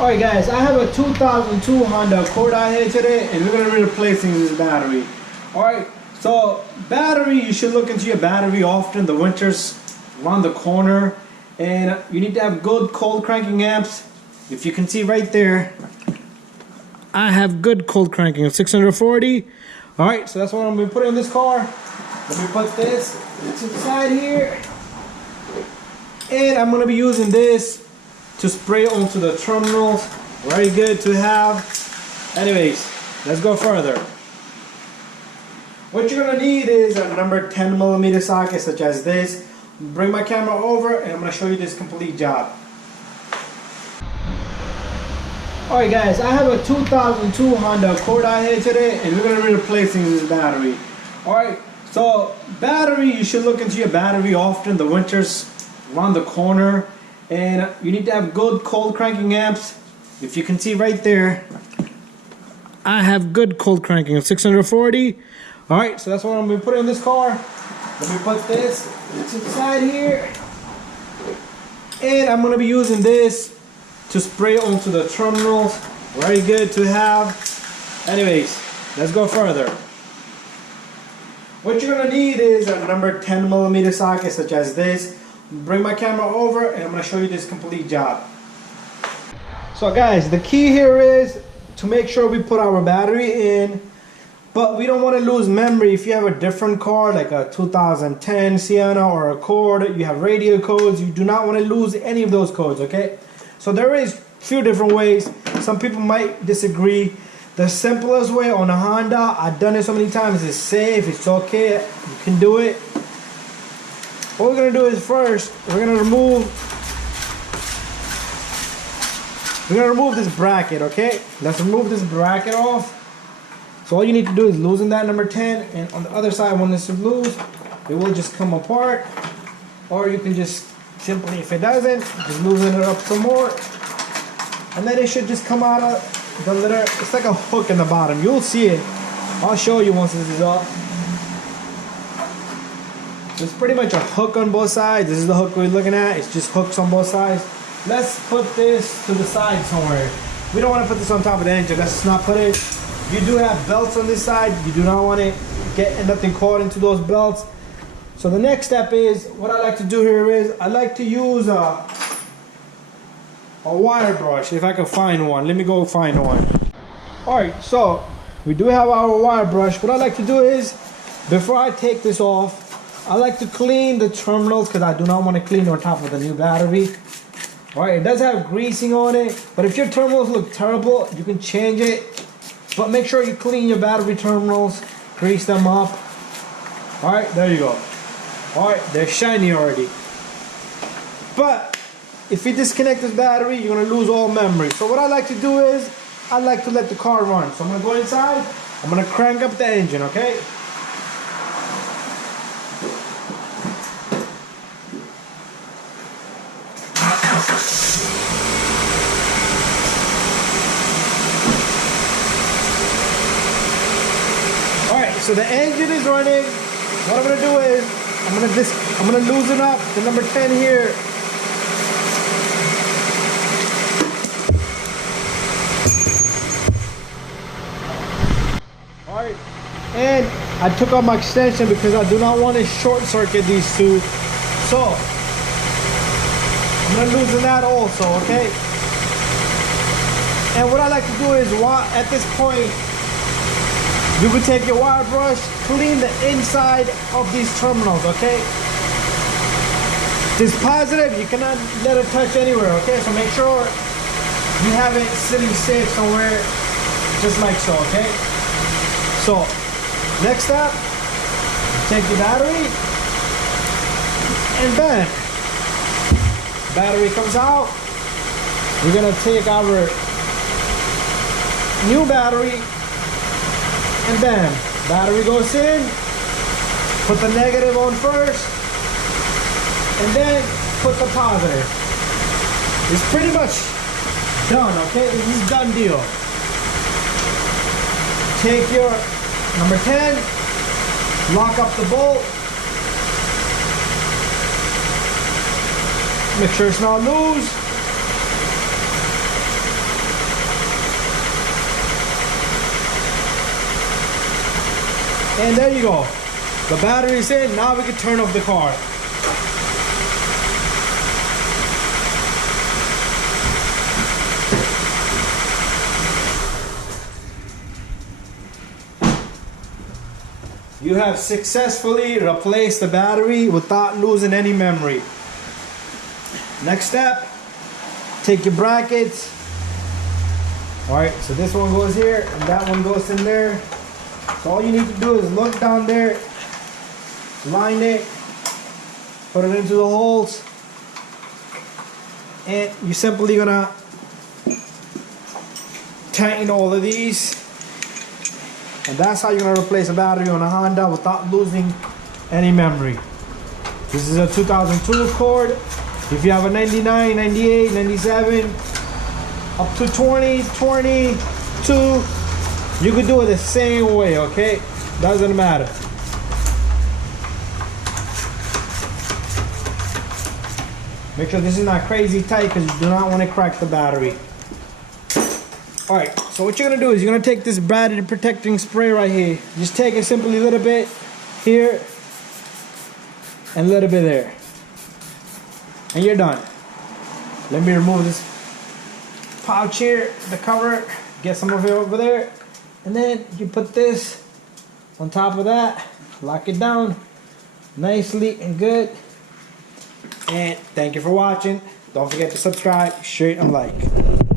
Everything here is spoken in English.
Alright guys, I have a 2002 Honda Accord out here today, and we're going to be replacing this battery. Alright, so battery, you should look into your battery often. The winter's around the corner, and you need to have good cold cranking amps. If you can see right there, I have good cold cranking of 640. Alright, so that's what I'm going to put in this car. Let me put this to the side here. And I'm going to be using this to spray onto the terminals. Very good to have. Anyways, let's go further. What you're going to need is a number 10mm socket such as this. Bring my camera over and I'm going to show you this complete job. Alright guys, I have a 2002 Honda Accord out here today, and we're going to be replacing this battery. Alright, so battery, you should look into your battery often. The winter's around the corner, and you need to have good cold cranking amps. If you can see right there, I have good cold cranking of 640. Alright, so that's what I'm going to put in this car. Let me put this to the side here. And I'm going to be using this to spray onto the terminals. Very good to have. Anyways, let's go further. What you're going to need is a number 10mm socket such as this. Bring my camera over and I'm going to show you this complete job. So guys, the key here is to make sure we put our battery in, but we don't want to lose memory. If you have a different car like a 2010 Sienna or Accord, you have radio codes, you do not want to lose any of those codes, okay? So there is a few different ways. Some people might disagree. The simplest way on a Honda, I've done it so many times, it's safe, it's okay, you can do it. What we're going to do is first, we're going to remove this bracket, okay? Let's remove this bracket off. So all you need to do is loosen that number 10, and on the other side, when this is loose, it will just come apart. Or you can just simply, if it doesn't, just loosen it up some more. And then it should just come out of the little, it's like a hook in the bottom. You'll see it. I'll show you once this is up. There's pretty much a hook on both sides. This is the hook we're looking at. It's just hooks on both sides. Let's put this to the side somewhere. We don't want to put this on top of the engine. Let's not put it. You do have belts on this side. You do not want to get nothing caught into those belts. So the next step is, what I like to do here is, I like to use a wire brush, if I can find one. Let me go find one. Alright, so we do have our wire brush. What I like to do is, before I take this off, I like to clean the terminals because I do not want to clean on top of the new battery. Alright, it does have greasing on it, but if your terminals look terrible, you can change it. But make sure you clean your battery terminals, grease them up. Alright, there you go. Alright, they're shiny already. But if you disconnect this battery, you're going to lose all memory. So what I like to do is, I like to let the car run. So I'm going to go inside, I'm going to crank up the engine, okay? Alright, so the engine is running. What I'm going to do is, I'm going to loosen up the number 10 here. Alright, and I took out my extension because I do not want to short circuit these two. So, I'm going to loosen that also, okay? And what I like to do is, at this point, you can take your wire brush, clean the inside of these terminals, okay? This positive, you cannot let it touch anywhere, okay? So make sure you have it sitting safe somewhere, just like so, okay? So, next step, take the battery, and bam! Battery comes out. We're gonna take our new battery, and bam, battery goes in. Put the negative on first, and then put the positive. It's pretty much done, okay? This is done deal. Take your number 10, lock up the bolt, make sure it's not loose, And there you go. The battery's in. Now we can turn off the car. You have successfully replaced the battery without losing any memory. Next step, take your brackets. Alright, so this one goes here and that one goes in there. So all you need to do is look down there, line it, put it into the holes, and you're simply gonna tighten all of these. And that's how you're gonna replace a battery on a Honda without losing any memory. This is a 2002 Accord. If you have a 99, 98, 97, up to 20, 22, you could do it the same way, okay? Doesn't matter. Make sure this is not crazy tight because you do not want to crack the battery. Alright, so what you're going to do is you're going to take this battery protecting spray right here. Just take it simply a little bit here and a little bit there. And you're done. Let me remove this pouch here, the cover, get some of it over there. And then you put this on top of that, lock it down nicely and good. And thank you for watching. Don't forget to subscribe, share, and like.